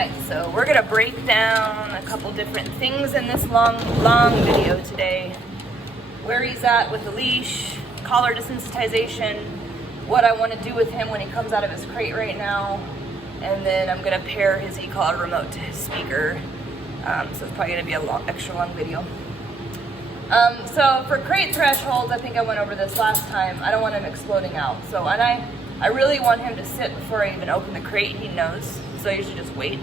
Alright, so we're gonna break down a couple different things in this long video today. Where he's at with the leash, collar desensitization, what I want to do with him when he comes out of his crate right now, and then I'm gonna pair his e-collar remote to his speaker. So it's probably gonna be a extra long video. So for crate thresholds, I think I went over this last time. I don't want him exploding out. So, and I really want him to sit before I even open the crate. He knows, so I usually just wait.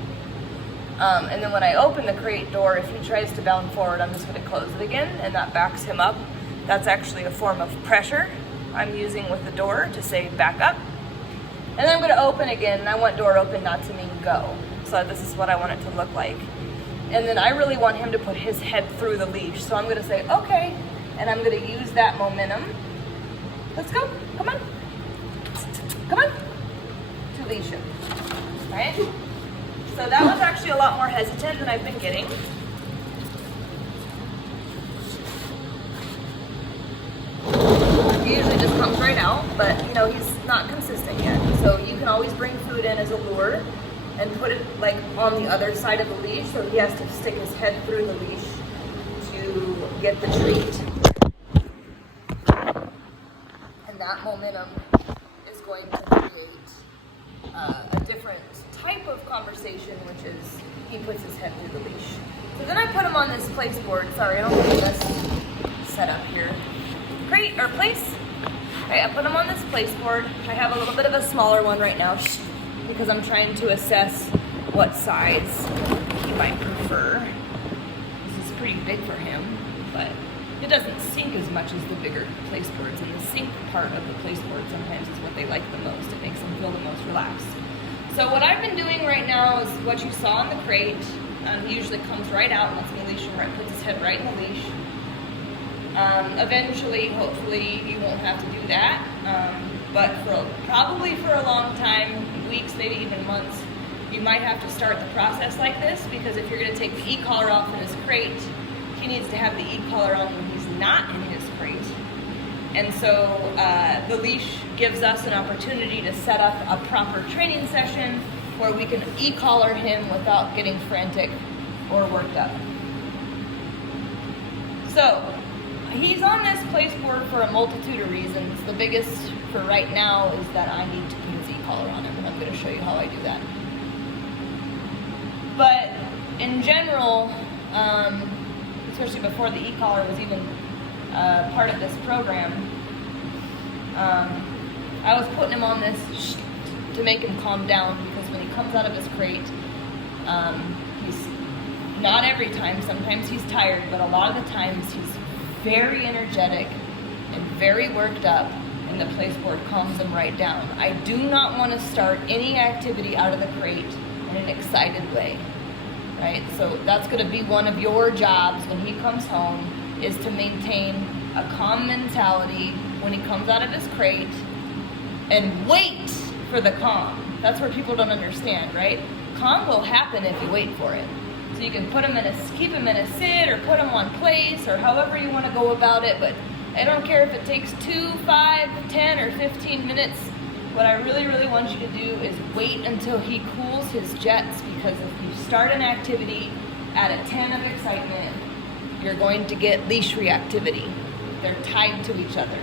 And then when I open the crate door, if he tries to bound forward, I'm just going to close it again, and that backs him up. That's actually a form of pressure I'm using with the door to say back up. And then I'm going to open again, and I want door open not to mean go. So this is what I want it to look like. And then I really want him to put his head through the leash. So I'm going to say, okay, and I'm going to use that momentum. Let's go, come on. Come on, to leash him, right? So that was actually a lot more hesitant than I've been getting. He usually just comes right out, but you know, he's not consistent yet. So you can always bring food in as a lure and put it like on the other side of the leash, so he has to stick his head through the leash to get the treat. And that momentum is going to create a different type of conversation, which is he puts his head through the leash. So then I put him on this place board. Sorry, I don't have this set up here. Crate or place. Okay, I put him on this place board. I have a little bit of a smaller one right now because I'm trying to assess what size he might prefer. This is pretty big for him, but it doesn't sink as much as the bigger place boards, and the sink part of the place board sometimes is what they like the most. It makes them feel the most relaxed. So what I've been doing right now is what you saw in the crate. He usually comes right out and lets me leash him right, puts his head right in the leash. Eventually, hopefully, you won't have to do that. But probably for a long time, weeks, maybe even months, you might have to start the process like this, because if you're going to take the e-collar off in his crate, he needs to have the e-collar on when he's not in his crate. And so the leash gives us an opportunity to set up a proper training session where we can e-collar him without getting frantic or worked up. So he's on this place board for a multitude of reasons. The biggest for right now is that I need to put his e-collar on him, and I'm going to show you how I do that. But in general, especially before the e-collar was even part of this program, I was putting him on this to make him calm down, because when he comes out of his crate, he's not every time, sometimes he's tired, but a lot of the times he's very energetic and very worked up, and the place board calms him right down. I do not want to start any activity out of the crate in an excited way, right? So that's going to be one of your jobs when he comes home, is to maintain a calm mentality when he comes out of his crate and wait for the calm. That's where people don't understand, right? Calm will happen if you wait for it. So you can put him keep him in a sit, or put him on place, or however you want to go about it, but I don't care if it takes 2, 5, 10, or 15 minutes. What I really, really want you to do is wait until he cools his jets, because if you start an activity at a 10 of excitement, you're going to get leash reactivity. They're tied to each other.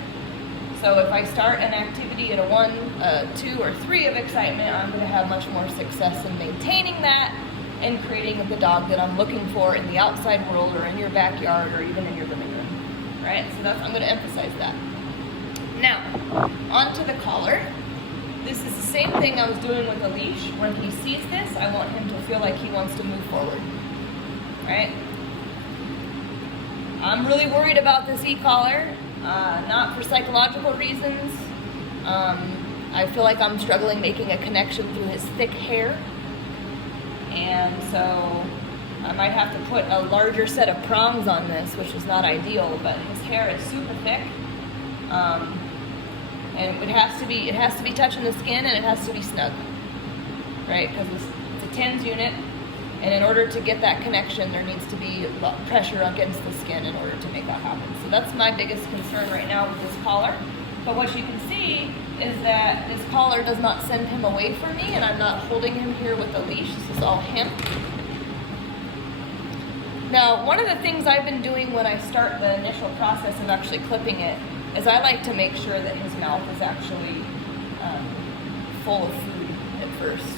So if I start an activity at a 1, 2, or 3 of excitement, I'm going to have much more success in maintaining that and creating the dog that I'm looking for in the outside world, or in your backyard, or even in your living room, right? So I'm going to emphasize that. Now, onto the collar. This is the same thing I was doing with the leash. When he sees this, I want him to feel like he wants to move forward, right? I'm really worried about this e-collar, not for psychological reasons. I feel like I'm struggling making a connection through his thick hair. And so I might have to put a larger set of prongs on this, which is not ideal, but his hair is super thick. And it has to be touching the skin, and it has to be snug, right? Because it's a TENS unit, and in order to get that connection, there needs to be pressure against the skin in order to make that happen. So that's my biggest concern right now with this collar. But what you can see is that this collar does not send him away from me, and I'm not holding him here with a leash. This is all him. Now, one of the things I've been doing when I start the initial process of actually clipping it is I like to make sure that his mouth is actually full of food at first.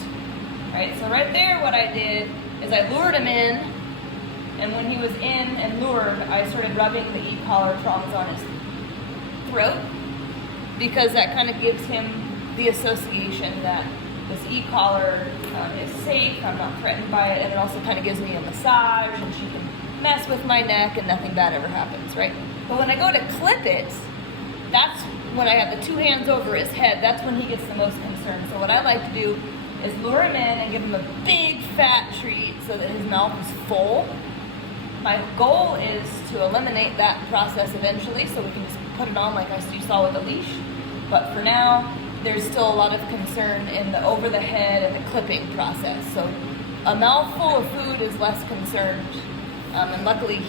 Right, so right there what I did is I lured him in, and when he was in and lured, I started rubbing the e-collar prongs on his throat, because that kind of gives him the association that this e-collar is safe, I'm not threatened by it, and it also kind of gives me a massage, and she can mess with my neck and nothing bad ever happens, right? But when I go to clip it, that's when I have the two hands over his head, that's when he gets the most concerned. So what I like to do is lure him in and give him a big fat treat so that his mouth is full. My goal is to eliminate that process eventually, so we can just put it on like you saw with a leash. But for now, there's still a lot of concern in the over the head and the clipping process. So a mouthful of food is less concerned. And luckily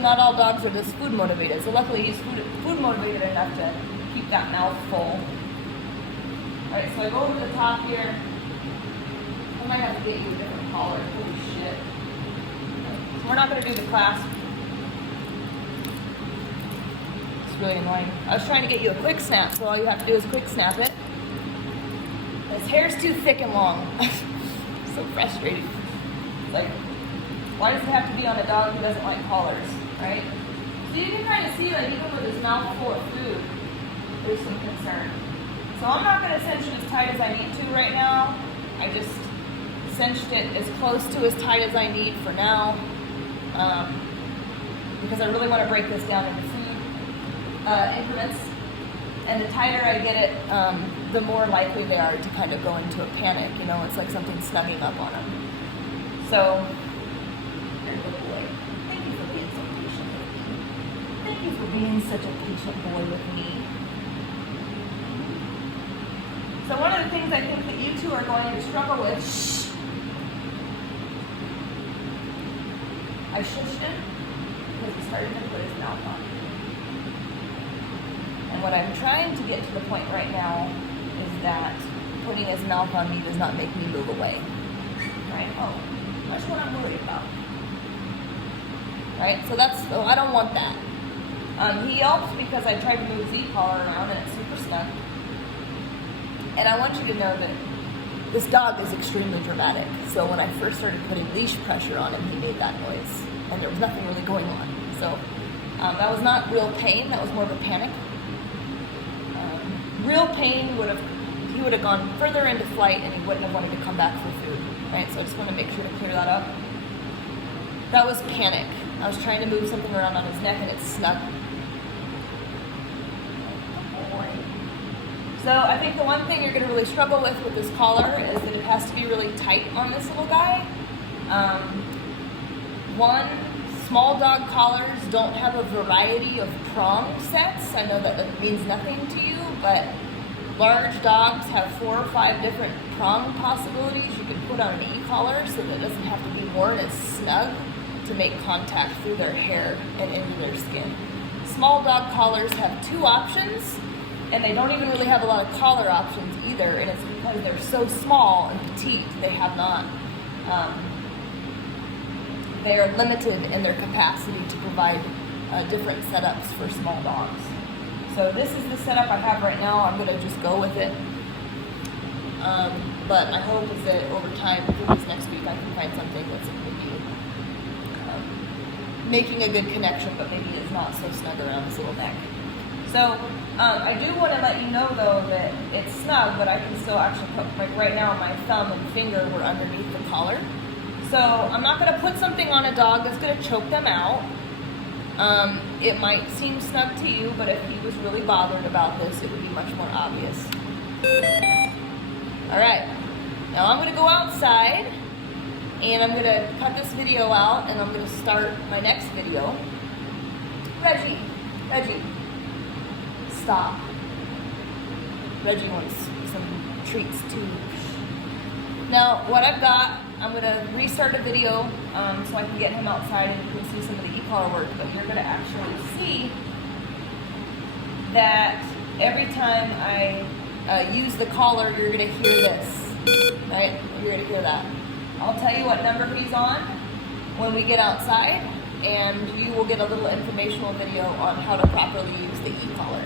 not all dogs are this food motivated. So luckily he's food motivated enough to keep that mouth full. All right, so I go over the top here. I might have to get you a different collar. Holy shit. So we're not going to do the clasp. It's really annoying. I was trying to get you a quick snap, so all you have to do is quick snap it. His hair's too thick and long. So frustrating. It's like, why does it have to be on a dog who doesn't like collars, right? So you can kind of see that even with his mouth full of food, there's some concern. So I'm not going to cinch it as tight as I need to right now. I just cinched it as close to as tight as I need for now, because I really want to break this down into food increments. And the tighter I get it, the more likely they are to kind of go into a panic. You know, it's like something snugging up on them. So, you're a good boy. Thank you for being so patient with me. Thank you for being such a patient boy with me. So one of the things I think that you two are going to struggle with, I shushed him because he started to put his mouth on. And what I'm trying to get to the point right now is that putting his mouth on me does not make me move away. Right? Oh, that's what I'm worried about. Right? So I don't want that. He yelps because I tried to move his e-collar around and it's super snug. And I want you to know that this dog is extremely dramatic. So when I first started putting leash pressure on him, he made that noise. And there was nothing really going on. So that was not real pain, that was more of a panic. Real pain he would have gone further into flight and he wouldn't have wanted to come back for food. Right? So I just want to make sure to clear that up. That was panic. I was trying to move something around on his neck and it snuck. So I think the one thing you're going to really struggle with this collar is that it has to be really tight on this little guy. Small dog collars don't have a variety of prong sets. I know that means nothing to you, but large dogs have 4 or 5 different prong possibilities you can put on an e-collar so that it doesn't have to be worn as snug to make contact through their hair and into their skin. Small dog collars have 2 options, and they don't even really have a lot of collar options either, and it's because they're so small and petite, they have not, they are limited in their capacity to provide different setups for small dogs. So this is the setup I have right now. I'm going to just go with it. But my hope is that over time, through this next week, I can find something that's going to be making a good connection, but maybe it's not so snug around this little neck. So I do want to let you know though that it's snug, but I can still actually put, like right now, my thumb and finger were underneath the collar. So I'm not going to put something on a dog that's going to choke them out. It might seem snug to you, but if he was really bothered about this, it would be much more obvious. All right, now I'm going to go outside and I'm going to cut this video out and I'm going to start my next video. Reggie, stop. Reggie wants some treats too. Now, what I've got, I'm going to restart a video so I can get him outside and you can see some of the e-collar work, but you're going to actually see that every time I use the collar, you're gonna hear this, right? You're gonna hear that. I'll tell you what number he's on when we get outside, and you will get a little informational video on how to properly use the e-collar.